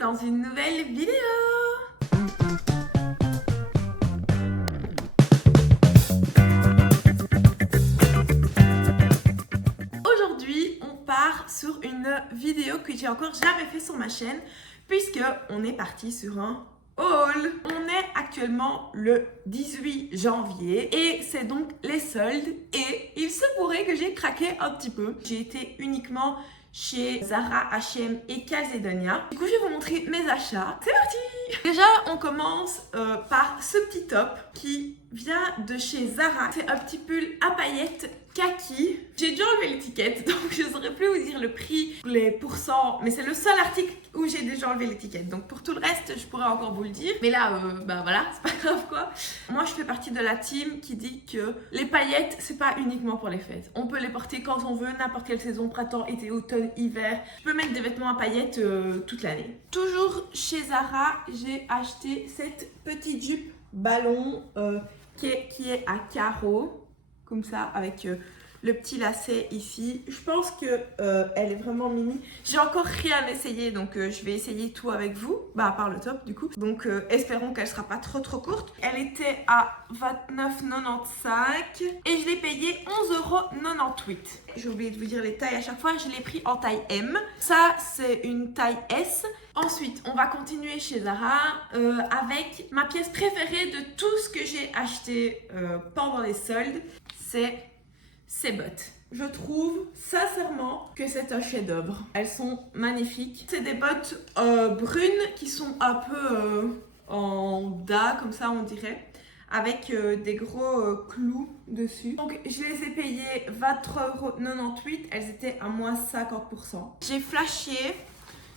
dans une nouvelle vidéo. Aujourd'hui, on part sur une vidéo que j'ai encore jamais fait sur ma chaîne puisque on est parti sur un haul. On est actuellement le 18 janvier et c'est donc les soldes et il se pourrait que j'ai craqué un petit peu. J'ai été uniquement chez Zara, H&M et Calzedonia. Du coup, je vais vous montrer mes achats. C'est parti! Déjà, on commence par ce petit top qui vient de chez Zara. C'est un petit pull à paillettes kaki. J'ai déjà enlevé l'étiquette, donc je ne saurais plus vous dire le prix, les pourcents, mais c'est le seul article où j'ai déjà enlevé l'étiquette. Donc pour tout le reste, je pourrais encore vous le dire. Mais là, bah voilà, c'est pas grave quoi. Moi, je fais partie de la team qui dit que les paillettes, c'est pas uniquement pour les fêtes. On peut les porter quand on veut, n'importe quelle saison, printemps, été, automne, hiver. Je peux mettre des vêtements à paillettes toute l'année. Toujours chez Zara, j'ai acheté cette petite jupe ballon qui est à carreaux. Comme ça, avec le petit lacet ici. Je pense que elle est vraiment mini. J'ai encore rien essayé, donc je vais essayer tout avec vous. Bah, à part le top, du coup. Donc, espérons qu'elle sera pas trop courte. Elle était à 29,95 et je l'ai payée 11,98 €. J'ai oublié de vous dire les tailles à chaque fois. Je l'ai pris en taille M. Ça, c'est une taille S. Ensuite, on va continuer chez Zara avec ma pièce préférée de tout ce que j'ai acheté pendant les soldes. C'est ces bottes. Je trouve sincèrement que c'est un chef-d'œuvre. Elles sont magnifiques. C'est des bottes brunes qui sont un peu en daim, comme ça on dirait, avec des gros clous dessus. Donc je les ai payées 23,98 €. Elles étaient à moins 50%. J'ai flashé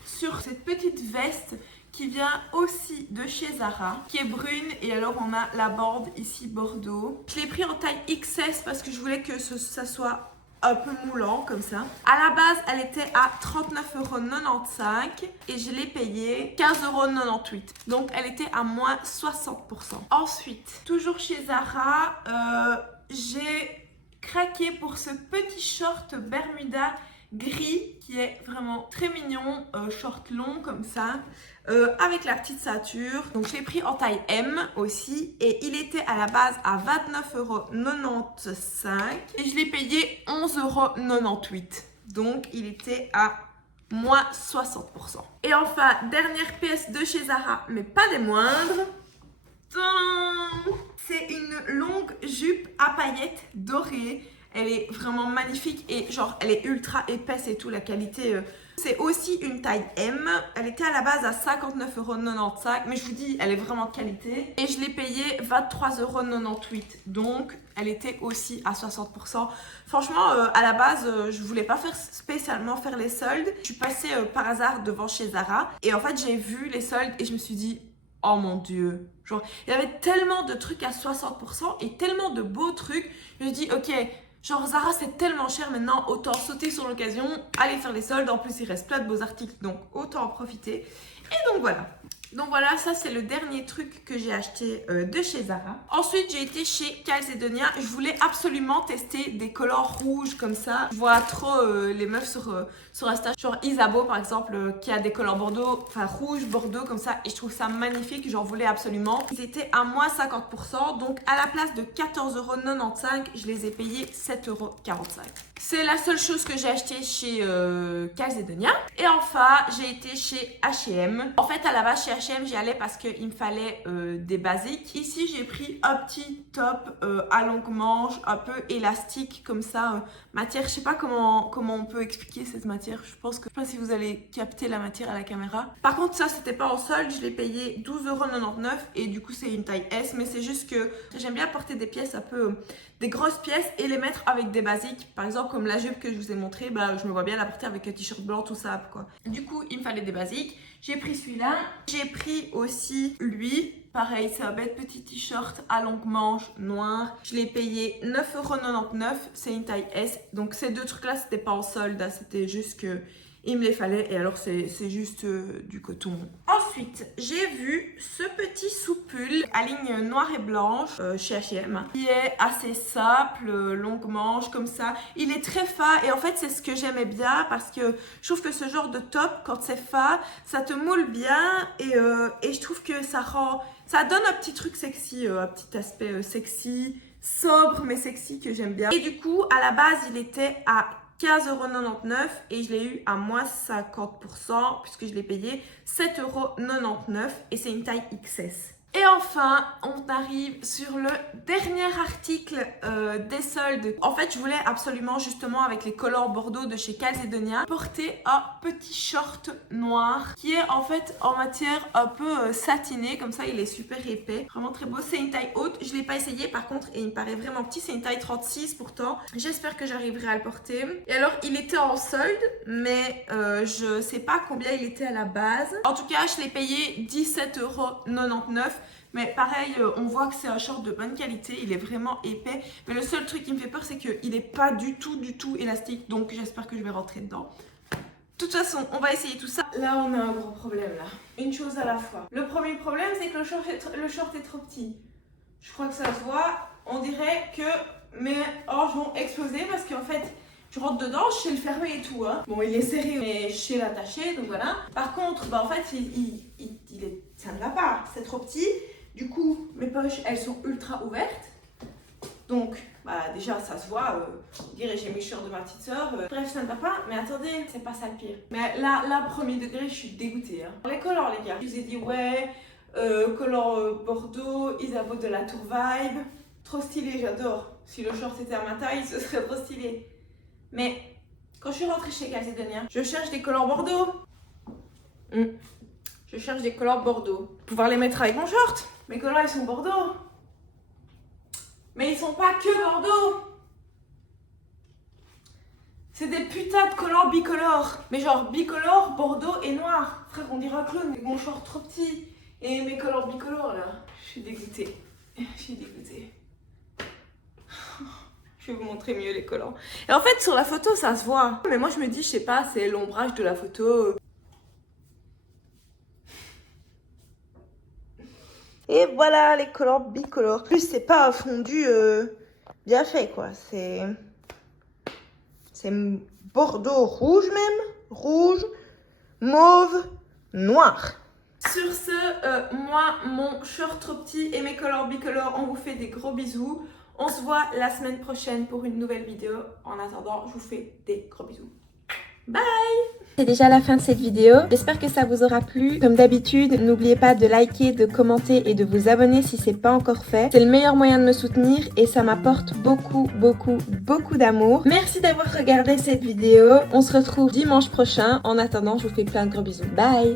sur cette petite veste qui vient aussi de chez Zara, qui est brune et alors on a la bande ici Bordeaux. Je l'ai pris en taille XS parce que je voulais que ça soit un peu moulant comme ça. À la base, elle était à 39,95 € et je l'ai payée 15,98 €. Donc elle était à moins 60%. Ensuite, toujours chez Zara, j'ai craqué pour ce petit short Bermuda gris qui est vraiment très mignon, short long comme ça, avec la petite ceinture. Donc je l'ai pris en taille M aussi et il était à la base à 29,95 € et je l'ai payé 11,98 €. Donc il était à moins 60%. Et enfin, dernière pièce de chez Zara, mais pas des moindres. C'est une longue jupe à paillettes dorées. Elle est vraiment magnifique et genre elle est ultra épaisse et tout, la qualité. C'est aussi une taille M. Elle était à la base à 59,95 €, mais je vous dis, elle est vraiment de qualité. Et je l'ai payée 23,98 €. Donc, elle était aussi à 60%. Franchement, à la base, je voulais pas spécialement faire les soldes. Je suis passée par hasard devant chez Zara. Et en fait, j'ai vu les soldes et je me suis dit, oh mon Dieu. Genre, il y avait tellement de trucs à 60% et tellement de beaux trucs. Je me dis, ok, genre Zara c'est tellement cher maintenant, autant sauter sur l'occasion, aller faire les soldes. En plus il reste plein de beaux articles, donc autant en profiter. Et donc voilà. Donc voilà, ça c'est le dernier truc que j'ai acheté de chez Zara. Ensuite j'ai été chez Calzedonia. Je voulais absolument tester des collants rouges comme ça. Je vois trop les meufs sur Insta, genre Isabeau par exemple, qui a des collants bordeaux, enfin rouge, bordeaux comme ça. Et je trouve ça magnifique, j'en voulais absolument. Ils étaient à moins 50%, donc à la place de 14,95 €, je les ai payés 7,45 €. C'est la seule chose que j'ai acheté chez Calzedonia. Et enfin, j'ai été chez H&M. En fait, à la base, chez H&M, j'y allais parce qu'il me fallait des basiques. Ici, j'ai pris un petit top à longue manche, un peu élastique comme ça. Matière, je sais pas comment on peut expliquer cette matière. Je pense que, je sais pas si vous allez capter la matière à la caméra. Par contre, ça, c'était pas en solde. Je l'ai payé 12,99 € et du coup, c'est une taille S. Mais c'est juste que j'aime bien porter des pièces un peu, des grosses pièces et les mettre avec des basiques. Par exemple, comme la jupe que je vous ai montré, bah, je me vois bien la porter avec un t-shirt blanc, tout ça, quoi. Du coup, il me fallait des basiques. J'ai pris celui-là. J'ai pris aussi lui. Pareil, c'est un bête petit t-shirt à longue manche noir. Je l'ai payé 9,99 €. C'est une taille S. Donc ces deux trucs-là, c'était pas en solde. Hein, c'était juste que il me les fallait. Et alors, c'est juste du coton. Ensuite, Ensuite, j'ai vu ce petit sous-pull à ligne noire et blanche chez H&M qui est assez simple, longue manche comme ça. Il est très fin et en fait c'est ce que j'aimais bien parce que je trouve que ce genre de top, quand c'est fin, ça te moule bien et je trouve que ça donne un petit truc sexy, un petit aspect sexy, sobre mais sexy que j'aime bien. Et du coup, à la base, il était à 15,99€ et je l'ai eu à moins 50% puisque je l'ai payé 7,99€ et c'est une taille XS. Et enfin, on arrive sur le dernier article des soldes. En fait, je voulais absolument, justement, avec les colors bordeaux de chez Calzedonia, porter un petit short noir qui est en fait en matière un peu satinée. Comme ça, il est super épais. Vraiment très beau. C'est une taille haute. Je ne l'ai pas essayé par contre et il me paraît vraiment petit. C'est une taille 36 pourtant. J'espère que j'arriverai à le porter. Et alors, il était en solde, mais je sais pas combien il était à la base. En tout cas, je l'ai payé 17,99€. Mais pareil, on voit que c'est un short de bonne qualité, il est vraiment épais. Mais le seul truc qui me fait peur, c'est qu'il n'est pas du tout élastique. Donc j'espère que je vais rentrer dedans. De toute façon, on va essayer tout ça. Là, on a un gros problème là. Une chose à la fois. Le premier problème, c'est que le short est trop petit. Je crois que ça se voit. On dirait que mes hanches vont exploser parce qu'en fait, je rentre dedans, je sais le fermer et tout. Hein. Bon, il est serré, mais je sais l'attacher, donc voilà. Par contre, bah, en fait, ça ne va pas. C'est trop petit. Du coup, mes poches, elles sont ultra ouvertes. Donc, bah, déjà, ça se voit. Je dirais, j'ai mes shorts de ma petite soeur. Bref, ça ne va pas. Mais attendez, c'est pas ça le pire. Mais là, premier degré, je suis dégoûtée. Hein. Les colors, les gars. Je vous ai dit, ouais, color Bordeaux, Isabeau de la Tour Vibe. Trop stylé, j'adore. Si le short était à ma taille, ce serait trop stylé. Mais quand je suis rentrée chez Calzedonia, je cherche des colors Bordeaux. Je cherche des colors Bordeaux. Pouvoir les mettre avec mon short. Mes colors, ils sont Bordeaux. Mais ils sont pas que Bordeaux. C'est des putains de colors bicolores. Mais genre bicolore, Bordeaux et noir. Frère, on dirait un clown. Mon short trop petit. Et mes colors bicolores là. Je suis dégoûtée. Je suis dégoûtée. Je vais vous montrer mieux les collants. Et en fait, sur la photo, ça se voit. Mais moi, je me dis, je sais pas, c'est l'ombrage de la photo. Et voilà les collants bicolores. En plus, c'est pas un fondu bien fait, quoi. C'est bordeaux rouge même. Rouge, mauve, noir. Sur ce, moi, mon short trop petit et mes collants bicolores, on vous fait des gros bisous. On se voit la semaine prochaine pour une nouvelle vidéo. En attendant, je vous fais des gros bisous. Bye! C'est déjà la fin de cette vidéo. J'espère que ça vous aura plu. Comme d'habitude, n'oubliez pas de liker, de commenter et de vous abonner si c'est pas encore fait. C'est le meilleur moyen de me soutenir et ça m'apporte beaucoup d'amour. Merci d'avoir regardé cette vidéo. On se retrouve dimanche prochain. En attendant, je vous fais plein de gros bisous. Bye!